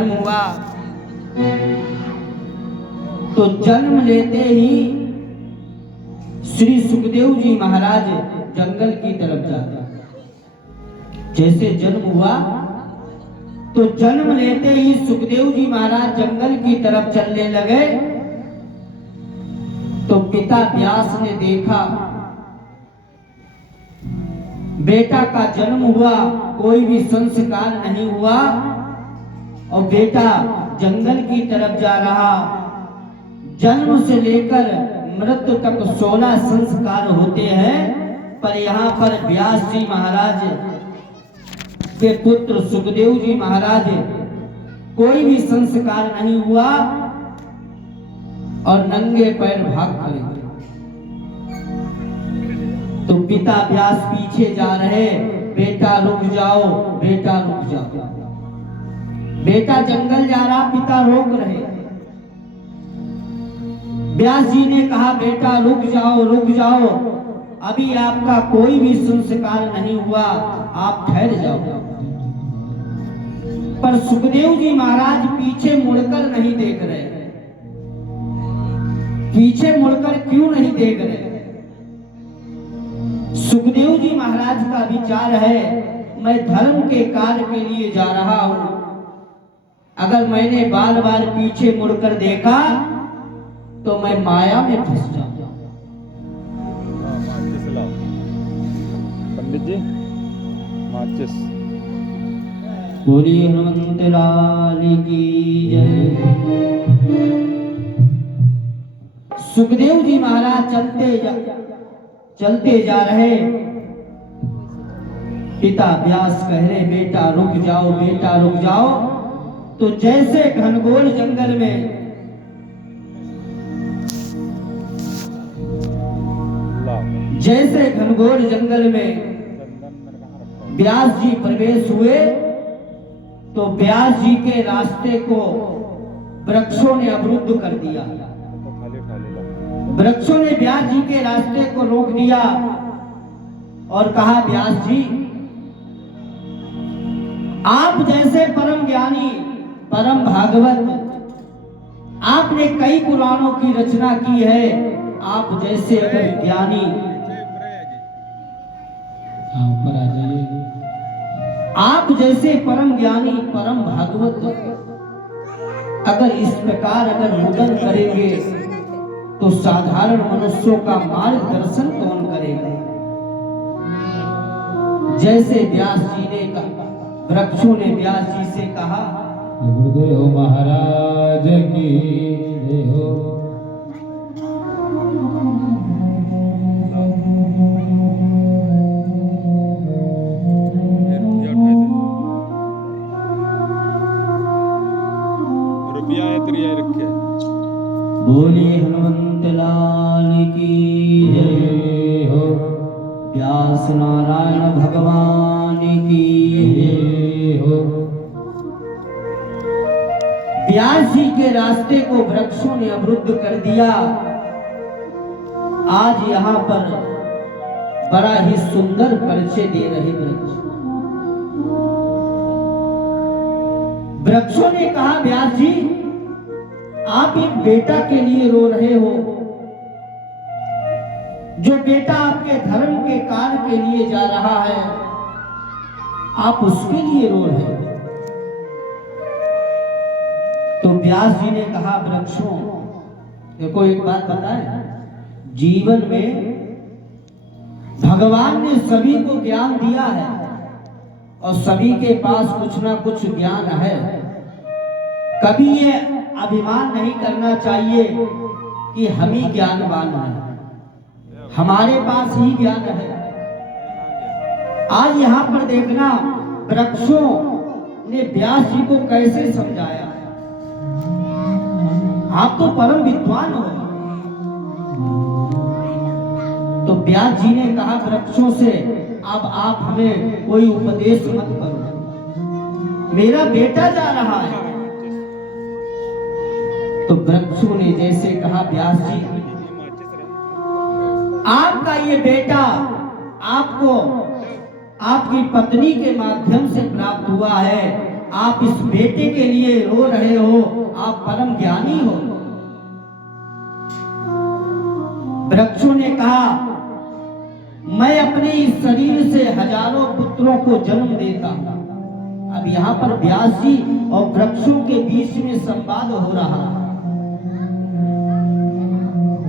जन्म हुआ तो जन्म लेते ही श्री सुखदेव जी महाराज जंगल की तरफ जाते। जैसे जन्म हुआ तो जन्म लेते ही सुखदेव जी महाराज जंगल की तरफ चलने लगे तो पिता व्यास ने देखा बेटा का जन्म हुआ, कोई भी संस्कार नहीं हुआ और बेटा जंगल की तरफ जा रहा। जन्म से लेकर मृत्यु तक 16 संस्कार होते हैं, पर यहाँ पर व्यास जी महाराज के पुत्र सुखदेव जी महाराज कोई भी संस्कार नहीं हुआ और नंगे पैर भाग खड़े। तो पिता व्यास पीछे जा रहे, बेटा रुक जाओ, बेटा रुक जाओ। बेटा जंगल जा रहा, पिता रोक रहे। व्यास जी ने कहा बेटा रुक जाओ, रुक जाओ, अभी आपका कोई भी संस्कार नहीं हुआ, आप ठहर जाओ। पर सुखदेव जी महाराज पीछे मुड़कर नहीं देख रहे। पीछे मुड़कर क्यों नहीं देख रहे? सुखदेव जी महाराज का विचार है मैं धर्म के कार्य के लिए जा रहा हूं, अगर मैंने बार बार पीछे मुड़कर देखा तो मैं माया में फंस जाऊंगा। पंडित जी माचिस। बोली हनुमंत लाल की जय। सुखदेव जी महाराज चलते जा रहे। पिता व्यास कह रहे बेटा रुक जाओ, बेटा रुक जाओ। तो जैसे घनघोर जंगल में व्यास जी प्रवेश हुए तो व्यास जी के रास्ते को वृक्षों ने अवरुद्ध कर दिया। वृक्षों ने व्यास जी के रास्ते को रोक दिया और कहा व्यास जी आप जैसे परम ज्ञानी, परम भागवत, आपने कई पुराणों की रचना की है, आप जैसे अगर ज्ञानी ऊपर आ जाइए, आप जैसे परम ज्ञानी, परम भागवत अगर इस प्रकार अगर मुदन करेंगे तो साधारण मनुष्यों का मार्गदर्शन कौन करेगा? जैसे व्यास जी ने कहा, वृक्षों ने व्यास जी से कहा गुरुदेव महाराज की जय हो। बोलिए हनुमंत लाल की जय हो। व्यास नारायण भगवान की जय हो। व्यास जी के रास्ते को वृक्षों ने अवरुद्ध कर दिया। आज यहाँ पर बड़ा ही सुंदर परिचय दे रहे वृक्ष। वृक्षों ने कहा व्यास जी आप एक बेटा के लिए रो रहे हो, जो बेटा आपके धर्म के कार्य के लिए जा रहा है, आप उसके लिए रो रहे हो। तो व्यास जी ने कहा वृक्षों देखो एक बात बताएं, जीवन में भगवान ने सभी को ज्ञान दिया है और सभी के पास कुछ ना कुछ ज्ञान है। कभी ये अभिमान नहीं करना चाहिए कि हम ही ज्ञानवान हैं, हमारे पास ही ज्ञान है। आज यहाँ पर देखना वृक्षों ने व्यास जी को कैसे समझाया। आप तो परम विद्वान हो। तो व्यास जी ने कहा वृक्षों से अब आप हमें कोई उपदेश मत करो, मेरा बेटा जा रहा है। तो वृक्षों ने जैसे कहा व्यास जी आपका ये बेटा आपको आपकी पत्नी के माध्यम से प्राप्त हुआ है, आप इस बेटे के लिए रो रहे हो, आप परम ज्ञानी हो। वृक्षों ने कहा, मैं अपने इस शरीर से हजारों पुत्रों को जन्म देता हूं। अब यहाँ पर व्यास जी और वृक्षों के बीच में संवाद हो रहा है।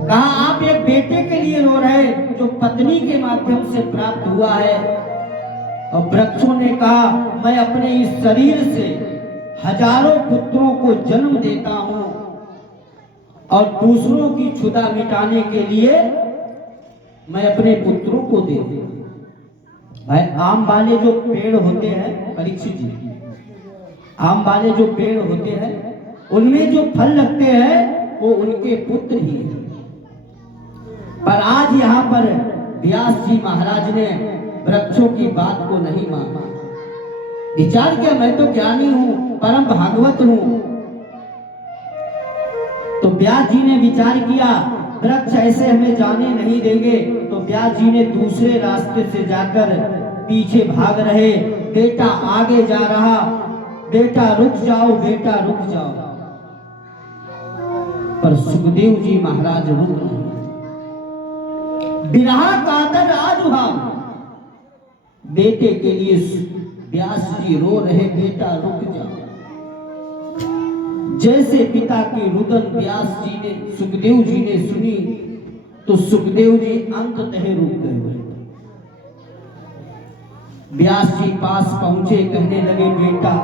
कहा, आप एक बेटे के लिए रो रहे जो पत्नी के माध्यम से प्राप्त हुआ है। और वृक्षों ने कहा, मैं अपने इस शरीर से हजारों पुत्रों को जन्म देता हूं और दूसरों की क्षुधा मिटाने के लिए मैं अपने पुत्रों को दे दूं। भाई, आम वाले जो पेड़ होते हैं, परीक्षित जी, आम वाले जो पेड़ होते हैं उनमें जो फल लगते हैं वो उनके पुत्र ही हैं। पर आज यहाँ पर व्यास जी महाराज ने वृक्षों की बात को नहीं माना। विचार किया, मैं तो ज्ञानी हूं, परम भागवत हूं। तो व्यास जी ने विचार किया, वृक्ष ऐसे हमें जाने नहीं देंगे। तो व्यास जी ने दूसरे रास्ते से जाकर पीछे भाग रहे। बेटा आगे जा रहा, बेटा रुक जाओ, बेटा रुक जाओ। पर सुखदेव जी महाराज रुक नहीं। बिरहा कातर आजुहाम, बेटे के लिए व्यास जी रो रहे, बेटा रुक जाओ। जैसे पिता की रुदन व्यास जी ने, सुखदेव जी ने सुनी तो सुखदेव जी अंततः रुक गए। व्यास जी पास पहुंचे, कहने लगे, बेटा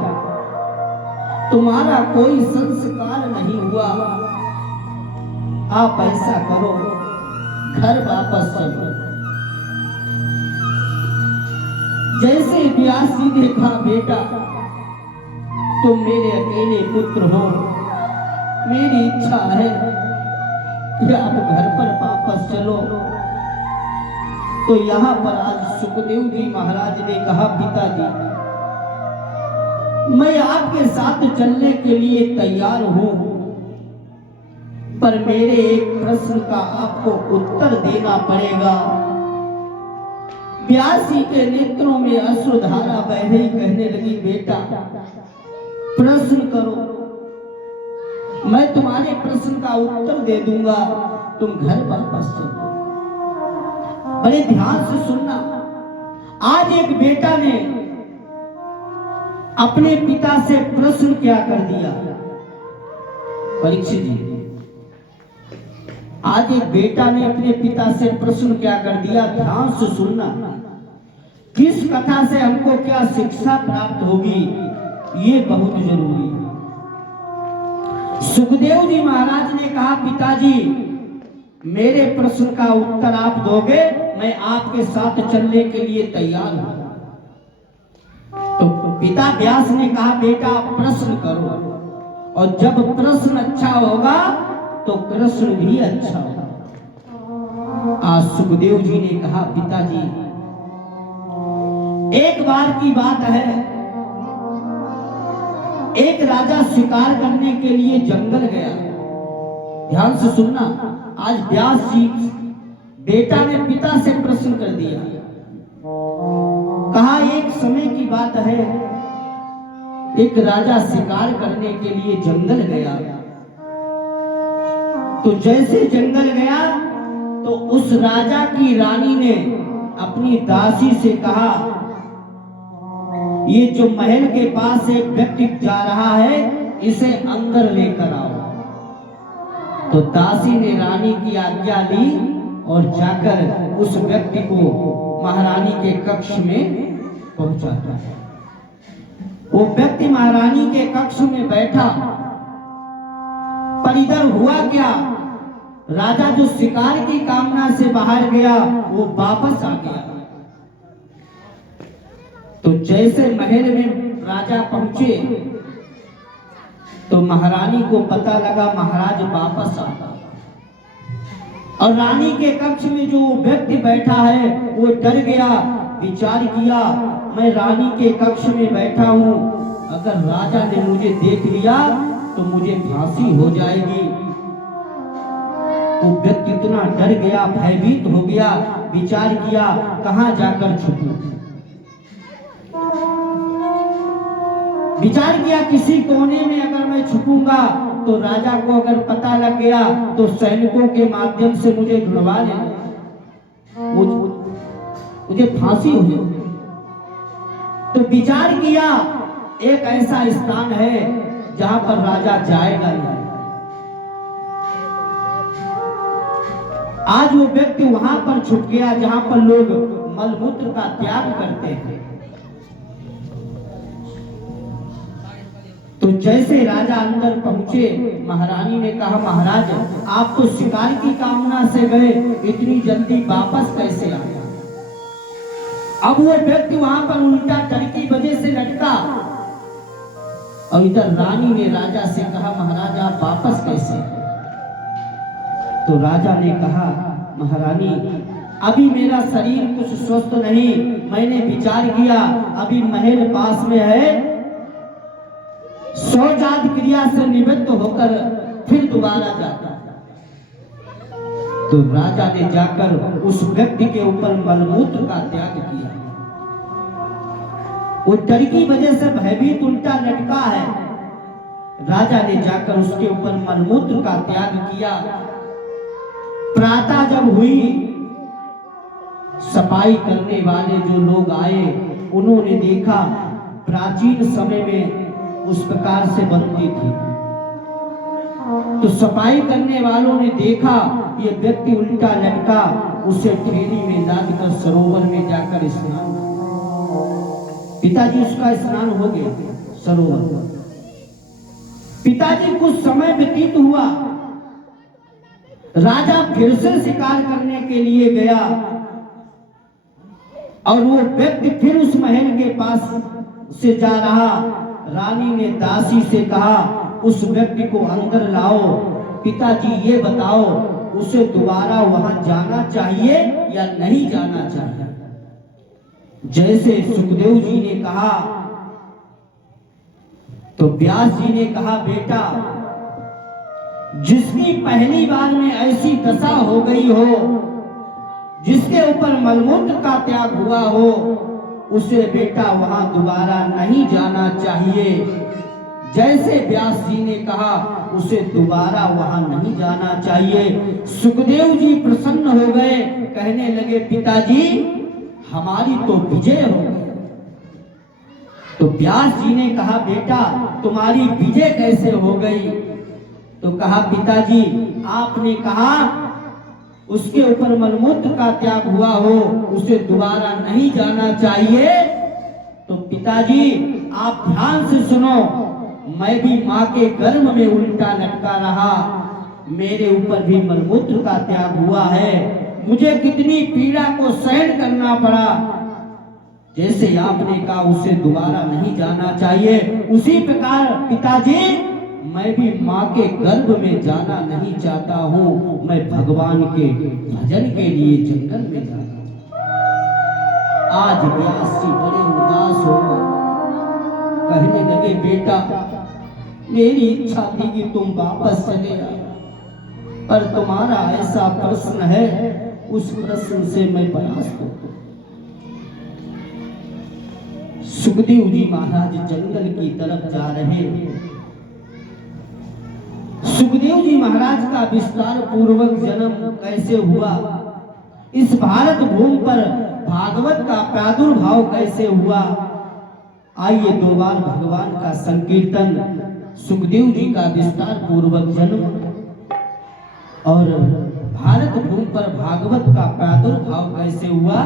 तुम्हारा कोई संस्कार नहीं हुआ, आप ऐसा करो, घर वापस चलो। जैसे व्यास जी ने कहा, बेटा तुम मेरे अकेले पुत्र हो, मेरी इच्छा है कि आप घर पर वापस चलो। तो यहाँ पर आज सुखदेव जी महाराज ने कहा, पिताजी मैं आपके साथ चलने के लिए तैयार हूं, पर मेरे एक प्रश्न का आपको उत्तर देना पड़ेगा। व्यास जी के नेत्रों में अश्रुधारा बह रही, कहने लगी, बेटा प्रश्न करो, मैं तुम्हारे प्रश्न का उत्तर दे दूंगा, तुम घर वापस चलो। बड़े ध्यान से सुनना। आज एक बेटा ने अपने पिता से प्रश्न क्या कर दिया, परीक्षित जी, आज एक बेटा ने अपने पिता से प्रश्न क्या कर दिया। ध्यान से सुनना, किस कथा से हमको क्या शिक्षा प्राप्त होगी, ये बहुत जरूरी है। सुखदेव जी महाराज ने कहा, पिताजी मेरे प्रश्न का उत्तर आप दोगे, मैं आपके साथ चलने के लिए तैयार हूं। तो पिता व्यास ने कहा, बेटा प्रश्न करो, और जब प्रश्न अच्छा होगा तो कृष्ण भी अच्छा होगा। आज सुखदेव जी ने कहा, पिताजी एक बार की बात है, एक राजा शिकार करने के लिए जंगल गया। ध्यान से सुनना, आज व्यास जी बेटा ने पिता से प्रश्न कर दिया। कहा, एक समय की बात है, एक राजा शिकार करने के लिए जंगल गया। तो जैसे जंगल गया तो उस राजा की रानी ने अपनी दासी से कहा, ये जो महल के पास एक व्यक्ति जा रहा है, इसे अंदर लेकर आओ। तो दासी ने रानी की आज्ञा ली और जाकर उस व्यक्ति को महारानी के कक्ष में पहुंचाता है। वो व्यक्ति महारानी के कक्ष में बैठा, पर इधर हुआ क्या, राजा जो शिकार की कामना से बाहर गया वो वापस आ गया। तो जैसे महल में राजा पहुंचे तो महारानी को पता लगा महाराज वापस आ गए, और रानी के कक्ष में जो व्यक्ति बैठा है वो डर गया। विचार किया, मैं रानी के कक्ष में बैठा हूं, अगर राजा ने मुझे देख लिया तो मुझे फांसी हो जाएगी। वो व्यक्ति इतना डर गया, भयभीत हो गया। विचार किया, कहां जाकर छुपूं। विचार किया किसी कोने में अगर मैं छुपूंगा तो राजा को अगर पता लग गया तो सैनिकों के माध्यम से मुझे ढूंढवा लेना, मुझे फांसी हो जाए। तो विचार किया एक ऐसा स्थान है जहां पर राजा जाएगा नहीं। आज वो व्यक्ति वहां पर छुप गया जहां पर लोग मलमूत्र का त्याग करते हैं। तो जैसे राजा अंदर पहुंचे, महारानी ने कहा महाराज आप तो शिकार की कामना से गए, इतनी जल्दी वापस कैसे आए? अब वो व्यक्ति वहां पर उल्टा डर की वजह से लटका और इधर रानी ने राजा से कहा महाराज आप वापस कैसे? तो राजा ने कहा महारानी अभी मेरा शरीर कुछ स्वस्थ नहीं, मैंने विचार किया अभी महल पास में है, शौचाद क्रिया से निवृत्त होकर फिर दोबारा जाता। तो राजा ने जाकर उस व्यक्ति के ऊपर मलमूत्र का त्याग किया। वो डर की वजह से भयभीत उल्टा लटका है। राजा ने जाकर उसके ऊपर मलमूत्र का त्याग किया। प्रातः जब हुई, सफाई करने वाले जो लोग आए उन्होंने देखा प्राचीन समय में उस प्रकार से बनती थी। तो सफाई करने वालों ने देखा ये व्यक्ति उल्टा लटका, उसे ठेली में लादकर सरोवर में जाकर स्नान। पिताजी उसका स्नान हो गया सरोवर। पिताजी कुछ समय व्यतीत हुआ, राजा फिर से शिकार करने के लिए गया और वो व्यक्ति फिर उस महल के पास से जा रहा। रानी ने दासी से कहा उस व्यक्ति को अंदर लाओ, पिताजी ये बताओ उसे दोबारा वहां जाना चाहिए या नहीं जाना चाहिए? जैसे सुखदेव जी ने कहा तो व्यास जी ने कहा बेटा जिसकी पहली बार में ऐसी दशा हो गई हो, जिसके ऊपर मलमूत्र का त्याग हुआ हो, उसे बेटा वहां दोबारा नहीं जाना चाहिए। जैसे व्यास जी ने कहा उसे दोबारा वहां नहीं जाना चाहिए। सुखदेव जी प्रसन्न हो गए, कहने लगे पिताजी हमारी तो विजय हो गई। तो व्यास जी ने कहा बेटा तुम्हारी विजय कैसे हो गई? तो कहा पिताजी आपने कहा उसके ऊपर मलमूत्र का त्याग हुआ हो, उसे दोबारा नहीं जाना चाहिए। तो पिताजी आप ध्यान से सुनो, मैं भी माँ के गर्भ में उल्टा लटका रहा, मेरे ऊपर भी मलमूत्र का त्याग हुआ है, मुझे कितनी पीड़ा को सहन करना पड़ा। जैसे आपने कहा उसे दोबारा नहीं जाना चाहिए, उसी प्रकार पिताजी मैं भी माँ के गर्भ में जाना नहीं चाहता हूँ, मैं भगवान के भजन के लिए जंगल में जाना। आज व्यास जी बड़े उदास हो कहने लगे बेटा मेरी इच्छा थी कि तुम वापस चले आओ, पर तुम्हारा ऐसा प्रश्न है, उस प्रश्न से मैं परास्त हूं। सुखदेव जी महाराज जंगल की तरफ जा रहे। सुखदेव जी महाराज का विस्तार पूर्वक जन्म कैसे हुआ, इस भारत भूमि पर भागवत का प्रादुर्भाव कैसे हुआ, आइए दो बार भगवान का संकीर्तन, सुखदेव जी का विस्तार पूर्वक जन्म और भारत भूमि पर भागवत का प्रादुर्भाव कैसे हुआ।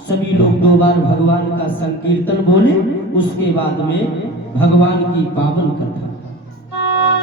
सभी लोग दो बार भगवान का संकीर्तन बोले, उसके बाद में भगवान की पावन कथा।